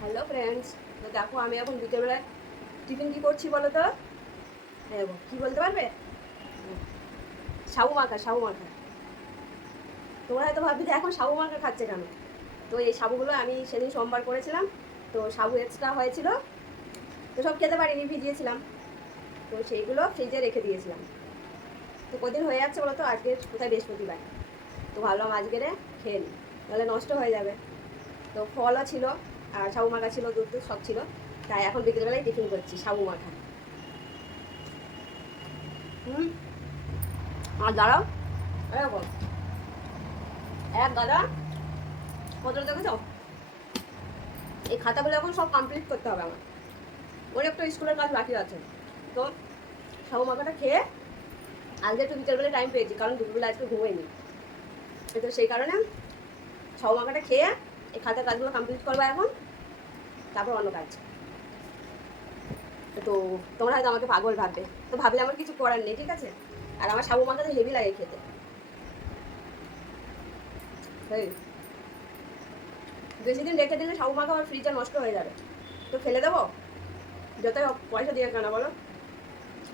Hello friends, তো দেখো আমি এখন বিকেলবেলায় টিফিন কী করছি বলো তো? কী বলতে পারবে? সাবু মাখা, সাবু মাখা। তোমরা হয়তো ভাববে যে এখন সাবু মাখা খাচ্ছে কেন? তো এই সাবুগুলো আমি সেদিন সোমবার করেছিলাম, তো সাবু এক্সট্রা হয়েছিল, তো সব খেতে পারিনি, ভিজিয়েছিলাম, তো সেইগুলো ফ্রিজে রেখে দিয়েছিলাম। তো কদিন হয়ে যাচ্ছে বলো তো, আজকে কোথায় বৃহস্পতিবার, তো ভাবলাম আজকে খেয়ে নিই, নাহলে নষ্ট হয়ে যাবে। তো ফলও ছিল, আর সাবু মাখা ছিল, দুধ দুধ সব ছিল, তাই এখন বিকেলবেলায় টিফিন করছি সাবু মাখা। আর দাঁড়াও, এরকম এক গাদা পত্র দেখেছো? এই খাতাগুলো এখন সব কমপ্লিট করতে হবে আমার, ওর একটা স্কুলের কাজ বাকি আছে। তো সাবু মাখাটা খেয়ে আজকে একটু বিকেলবেলা টাইম পেয়েছি, কারণ দুপুরবেলা আজকে ঘুমোইনি, তো সেই কারণে সাবু মাখাটা খেয়ে এই খাতার কাজগুলো কমপ্লিট করবো এখন, তারপর অন্য কাজ। তো তোমরা হয়তো আমাকে পাগল ভাববে, তো ভাবলে আমার কিছু করার নেই, ঠিক আছে? আর আমার সাবু মাখাটা হেভি লাগে খেতে। বেশি দিন রেখে দিলে সাবু মাখা আমার ফ্রিজে নষ্ট হয়ে যাবে, তো ফেলে দেবো, যতই পয়সা দিয়ে কেনা বলো।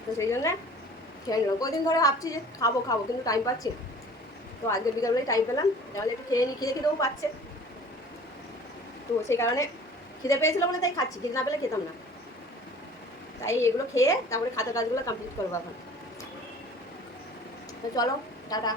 তো সেই জন্যে খেয়ে নিলাম। কদিন ধরে ভাবছি যে খাবো খাবো, কিন্তু টাইম পাচ্ছি না। তো আজকে বিকালবেলায় টাইম পেলাম, তাহলে একটু খেয়ে নিই, খিদে খিদেও পাচ্ছে, তো সেই কারণে খিদে পেয়েছিল বলে তাই খাচ্ছি, খিদে না পেলে খেতাম না। তাই এগুলো খেয়ে তারপরে খাতা কাজগুলো কমপ্লিট করবো এখন। তো চলো, টাটা।